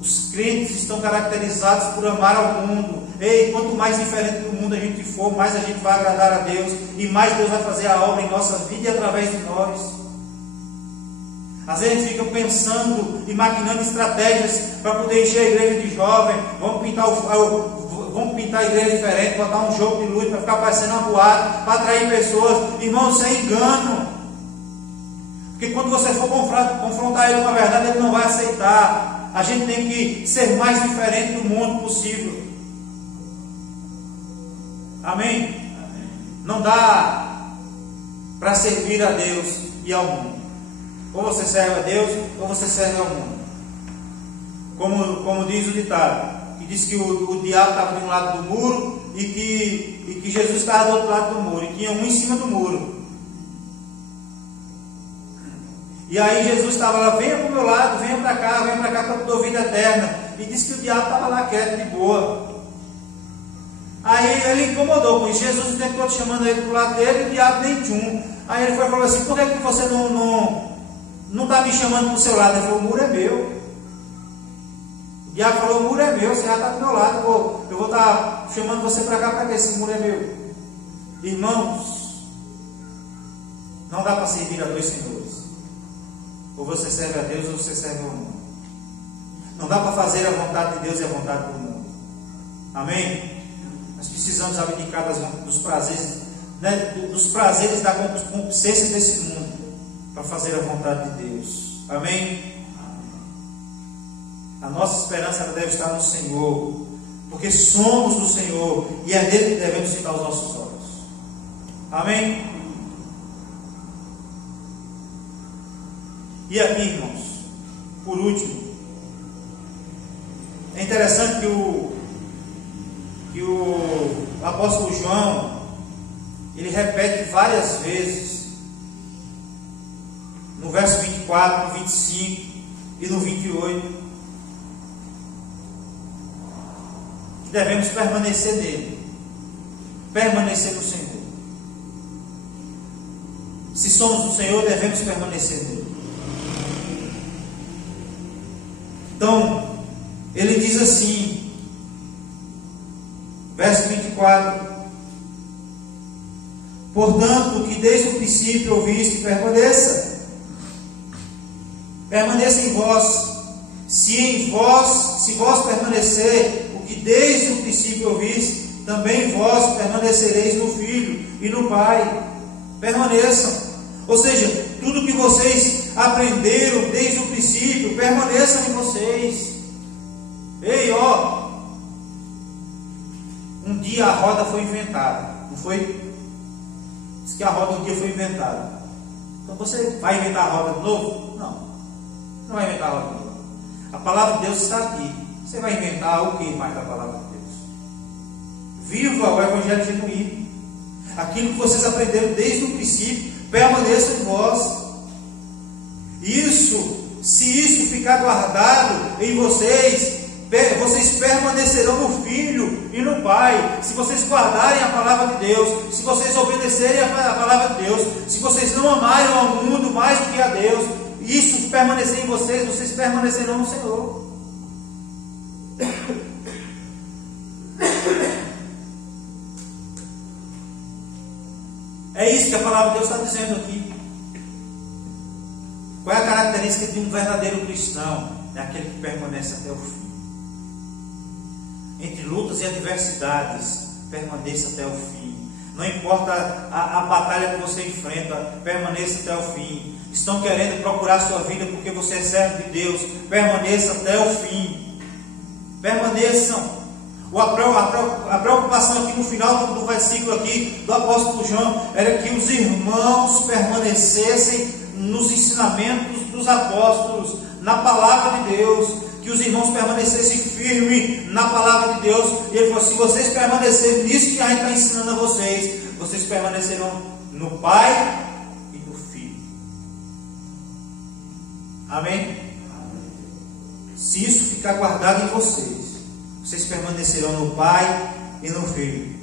Os crentes estão caracterizados por amar ao mundo. Ei, quanto mais diferente do mundo a gente for, mais a gente vai agradar a Deus. E mais Deus vai fazer a obra em nossa vida e através de nós. Às vezes a gente fica pensando e maquinando estratégias para poder encher a igreja de jovem. Vamos pintar a igreja diferente, botar um jogo de luz para ficar parecendo uma boate, para atrair pessoas. Irmãos, isso é engano. Porque quando você for confrontar ele com a verdade, ele não vai aceitar. A gente tem que ser mais diferente do mundo possível. Amém? Amém. Não dá para servir a Deus e ao mundo. Ou você serve a Deus, ou você serve ao mundo. Como diz o ditado, que diz que o diabo estava de um lado do muro e que Jesus estava do outro lado do muro, e tinha um em cima do muro. E aí Jesus estava lá, venha para o meu lado, venha para cá que eu dou vida eterna. E disse que o diabo estava lá quieto, de boa. Aí ele incomodou com isso. Jesus o tempo todo chamando ele para o lado dele, e o diabo nem tchum. Aí ele falou assim, por que você não está me chamando para o seu lado? Ele falou, o muro é meu. O diabo falou, o muro é meu, você já está do meu lado, eu vou estar chamando você para cá para que esse muro é meu. Irmãos, não dá para servir a dois senhores. Ou você serve a Deus ou você serve ao mundo. Não dá para fazer a vontade de Deus e a vontade do mundo. Amém? Nós precisamos abdicar dos prazeres, né, dos prazeres da concupiscência desse mundo, para fazer a vontade de Deus. Amém? A nossa esperança deve estar no Senhor, porque somos do Senhor e é dele que devemos fitar os nossos olhos. Amém? E aqui, irmãos, por último, é interessante que o apóstolo João, ele repete várias vezes, no verso 24, no 25 e no 28, que devemos permanecer nele, permanecer no Senhor. Se somos do Senhor, devemos permanecer nele. Então, ele diz assim, verso 24: portanto, o que desde o princípio ouviste, permaneça em vós. Se vós permanecer, o que desde o princípio ouviste, também vós permanecereis no Filho e no Pai. Permaneçam. Ou seja, tudo que vocês aprenderam desde o princípio, permaneçam em vocês. Ei, ó, um dia a roda foi inventada, não foi? Diz que a roda um dia foi inventada. Então você vai inventar a roda de novo? Não vai inventar a roda de novo. A palavra de Deus está aqui. Você vai inventar o que mais da palavra de Deus? Viva o Evangelho genuíno. Aquilo que vocês aprenderam desde o princípio, permaneça em vós. Se isso ficar guardado em vocês permanecerão no Filho e no Pai. Se vocês guardarem a palavra de Deus, se vocês obedecerem a palavra de Deus, se vocês não amarem ao mundo mais do que a Deus, isso permanecer em vocês, vocês permanecerão no Senhor. É isso que a palavra de Deus está dizendo aqui. Qual é a característica de um verdadeiro cristão? É aquele que permanece até o fim. Entre lutas e adversidades, permaneça até o fim. Não importa a batalha que você enfrenta, permaneça até o fim. Estão querendo procurar sua vida porque você é servo de Deus, permaneça até o fim. Permaneçam. A preocupação aqui no final do versículo aqui do apóstolo João era que os irmãos permanecessem nos ensinamentos dos apóstolos, na palavra de Deus, que os irmãos permanecessem firmes na palavra de Deus. E ele falou: se vocês permanecerem nisso que a gente está ensinando a vocês, vocês permanecerão no Pai e no Filho. Amém? Se isso ficar guardado em vocês permanecerão no Pai e no Filho.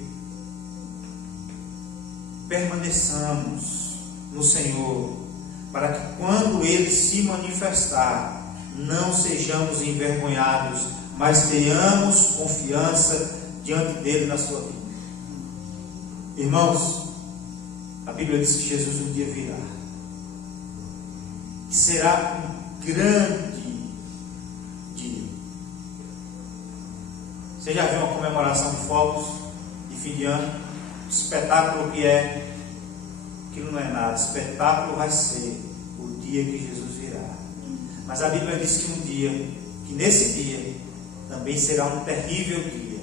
Permaneçamos no Senhor, para que quando Ele se manifestar, não sejamos envergonhados, mas tenhamos confiança diante dele na sua vida. Irmãos, a Bíblia diz que Jesus um dia virá, e será um grande dia. Você já viu uma comemoração de fogos de fim de ano? Espetáculo que é, aquilo não é nada. Espetáculo vai ser o dia que Jesus virá. Mas a Bíblia diz que um dia, que nesse dia também será um terrível dia.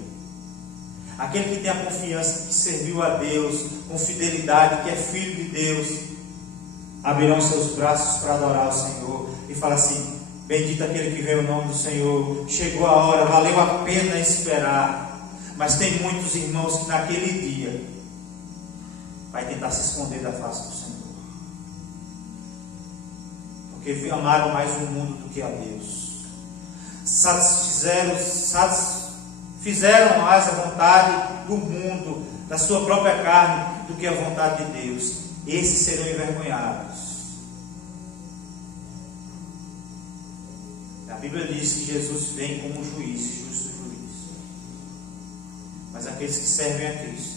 Aquele que tem a confiança, que serviu a Deus com fidelidade, que é filho de Deus, abrirão seus braços para adorar o Senhor e falar assim: bendito aquele que veio o nome do Senhor, chegou a hora, valeu a pena esperar. Mas tem muitos irmãos que naquele dia vai tentar se esconder da face do Senhor, porque amaram mais o mundo do que a Deus, fizeram mais a vontade do mundo, da sua própria carne, do que a vontade de Deus. Esses serão envergonhados. A Bíblia diz que Jesus vem como juiz, justo juiz. Mas aqueles que servem a Cristo,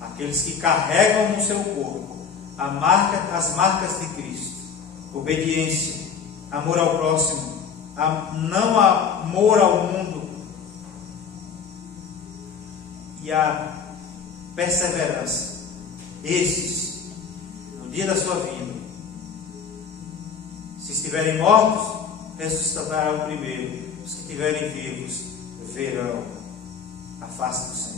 aqueles que carregam no seu corpo as marcas de Cristo, obediência, amor ao próximo, não amor ao mundo, e a perseverança, esses, no dia da sua vinda, se estiverem mortos, ressuscitarão primeiro. Os que estiverem vivos verão a face do Senhor.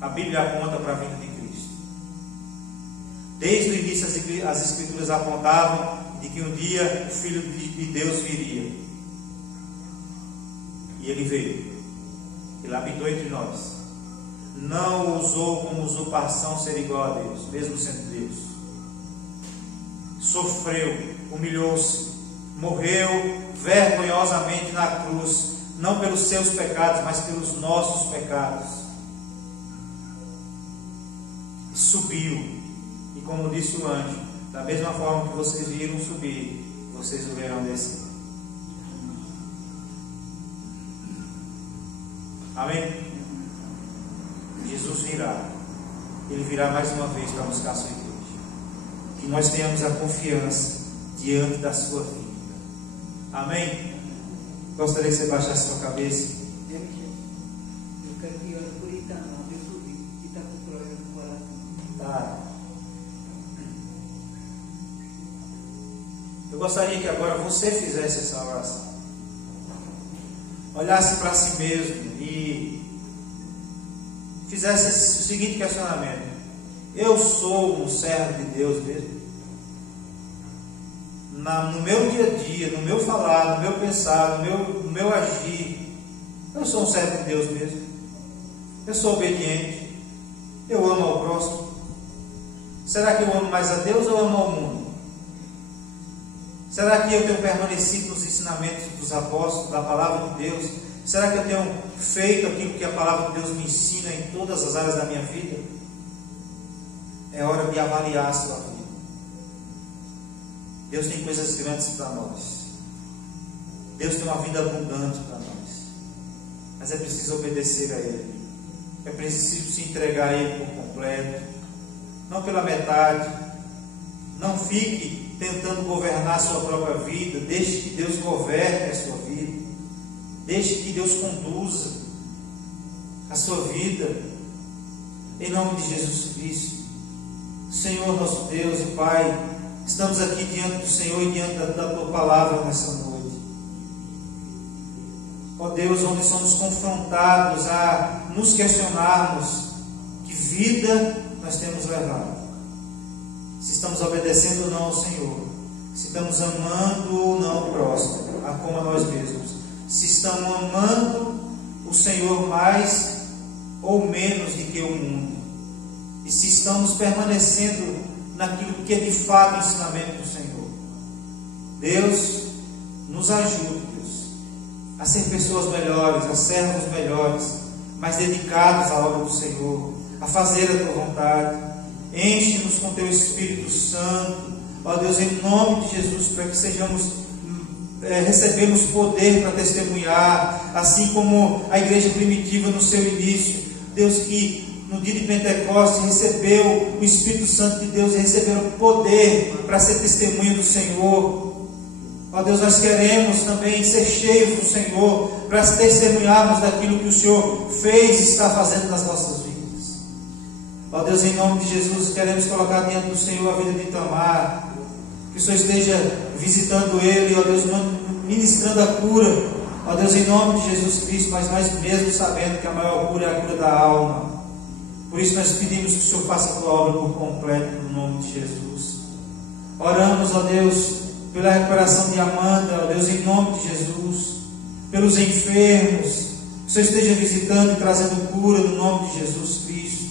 A Bíblia aponta para a vinda de Cristo. Desde o início as Escrituras apontavam de que um dia o Filho de Deus viria. E ele veio. Ele habitou entre nós. Não ousou como usurpação ser igual a Deus, mesmo sendo Deus. Sofreu, humilhou-se, morreu vergonhosamente na cruz, não pelos seus pecados, mas pelos nossos pecados. Subiu, e como disse o anjo, da mesma forma que vocês viram subir, vocês o verão descer. Amém? Jesus virá. Ele virá mais uma vez para buscar a sua igreja. Que nós tenhamos a confiança diante da sua vinda. Amém? Gostaria que você baixasse a sua cabeça. Eu quero que olhe por Itamar, meu sobrinho, que está com problema no coração. Tá. Eu gostaria que agora você fizesse essa oração. Olhasse para si mesmo e fizesse o seguinte questionamento: eu sou um servo de Deus mesmo? No meu dia a dia, no meu falar, no meu pensar, no meu agir, eu sou um servo de Deus mesmo? Eu sou obediente? Eu amo ao próximo? Será que eu amo mais a Deus ou amo ao mundo? Será que eu tenho permanecido nos ensinamentos dos apóstolos, da palavra de Deus? Será que eu tenho feito aquilo que a palavra de Deus me ensina em todas as áreas da minha vida? É hora de avaliar a sua vida. Deus tem coisas grandes para nós. Deus tem uma vida abundante para nós. Mas é preciso obedecer a Ele. É preciso se entregar a Ele por completo. Não pela metade. Não fique tentando governar a sua própria vida. Deixe que Deus governe a sua vida. Deixe que Deus conduza a sua vida. Em nome de Jesus Cristo. Senhor nosso Deus e Pai, estamos aqui diante do Senhor e diante da Tua palavra nessa noite. Ó Deus, onde somos confrontados a nos questionarmos que vida nós temos levado. Se estamos obedecendo ou não ao Senhor. Se estamos amando ou não o próximo, a como a nós mesmos. Se estamos amando o Senhor mais ou menos do que o mundo. E se estamos permanecendo naquilo que é de fato o ensinamento do Senhor. Deus, nos ajude, Deus, a ser pessoas melhores, a servos melhores, mais dedicados à obra do Senhor, a fazer a Tua vontade. Enche-nos com Teu Espírito Santo, ó Deus, em nome de Jesus, para que recebemos poder para testemunhar, assim como a igreja primitiva no seu início. Deus, que no dia de Pentecostes recebeu o Espírito Santo de Deus e receberam poder para ser testemunha do Senhor. Ó Deus, nós queremos também ser cheios do Senhor para testemunharmos daquilo que o Senhor fez e está fazendo nas nossas vidas. Ó Deus, em nome de Jesus, queremos colocar diante do Senhor a vida de Itamar. Que o Senhor esteja visitando ele, ó Deus, ministrando a cura. Ó Deus, em nome de Jesus Cristo, mas nós mesmo sabendo que a maior cura é a cura da alma. Por isso nós pedimos que o Senhor faça a Tua obra por completo, no nome de Jesus. Oramos, ó Deus, pela recuperação de Amanda, ó Deus, em nome de Jesus. Pelos enfermos, que o Senhor esteja visitando e trazendo cura, no nome de Jesus Cristo.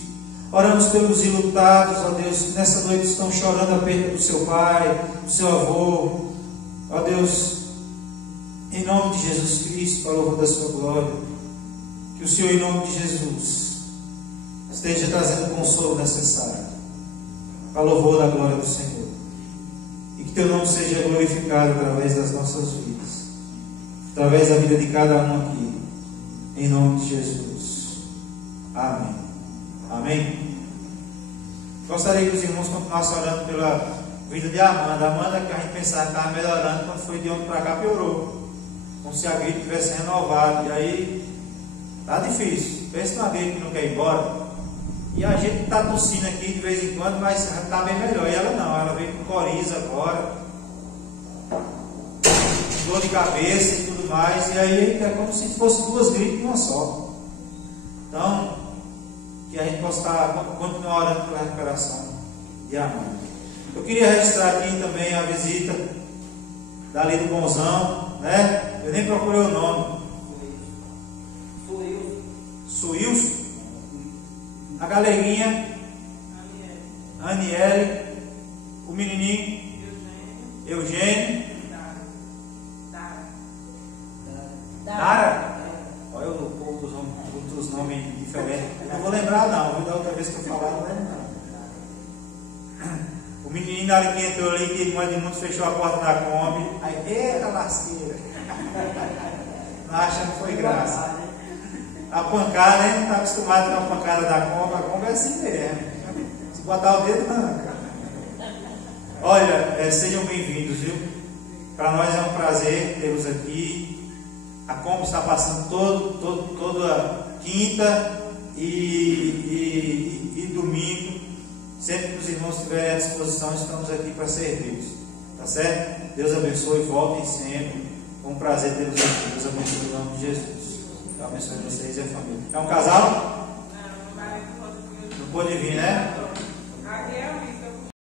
Oramos pelos enlutados, ó Deus, que nessa noite estão chorando a perda do seu pai, do seu avô. Ó Deus, em nome de Jesus Cristo, para o louvor da sua glória, que o Senhor, em nome de Jesus, esteja trazendo o consolo necessário para o louvor da glória do Senhor, e que Teu nome seja glorificado através das nossas vidas, através da vida de cada um aqui, em nome de Jesus. Amém. Amém. Gostaria que os irmãos continuassem orando pela vida de Amanda. Amanda, que a gente pensava que estava melhorando, quando foi de ontem para cá piorou, como se a gripe tivesse renovado. E aí está difícil. Pensa numa gripe que não quer ir embora. E a gente está tossindo aqui de vez em quando, mas está bem melhor. E ela não, ela veio com coriza agora, dor de cabeça e tudo mais. E aí é como se fosse duas gripes numa só. Então, que que a gente possa continuar orando pela recuperação de Amanda. Eu queria registrar aqui também a visita dali do Bonzão, né? Eu nem procurei o nome. Suílson. A galerinha, Aniele, o menininho, Eugênio, Nara. Olha o povo dos nomes diferentes. Eu não vou lembrar não, da outra vez que eu falar, não lembro não. O menininho na hora que entrou ali, que mãe de mundo fechou a porta da Kombi. Aí, eita lasqueira. Não acha que foi graça. A pancada, a gente não está acostumado com a pancada da Kombi. A Kombi é assim mesmo. Se botar o dedo, arranca. Olha, sejam bem-vindos, viu? Para nós é um prazer tê-los aqui. A Kombi está passando toda quinta e domingo. Sempre que os irmãos estiverem à disposição, estamos aqui para servi-los. Tá certo? Deus abençoe, voltem sempre. Foi um prazer tê-los aqui. Deus abençoe em nome de Jesus. Deus abençoe vocês e a família. É um casal? Não pode vir, né?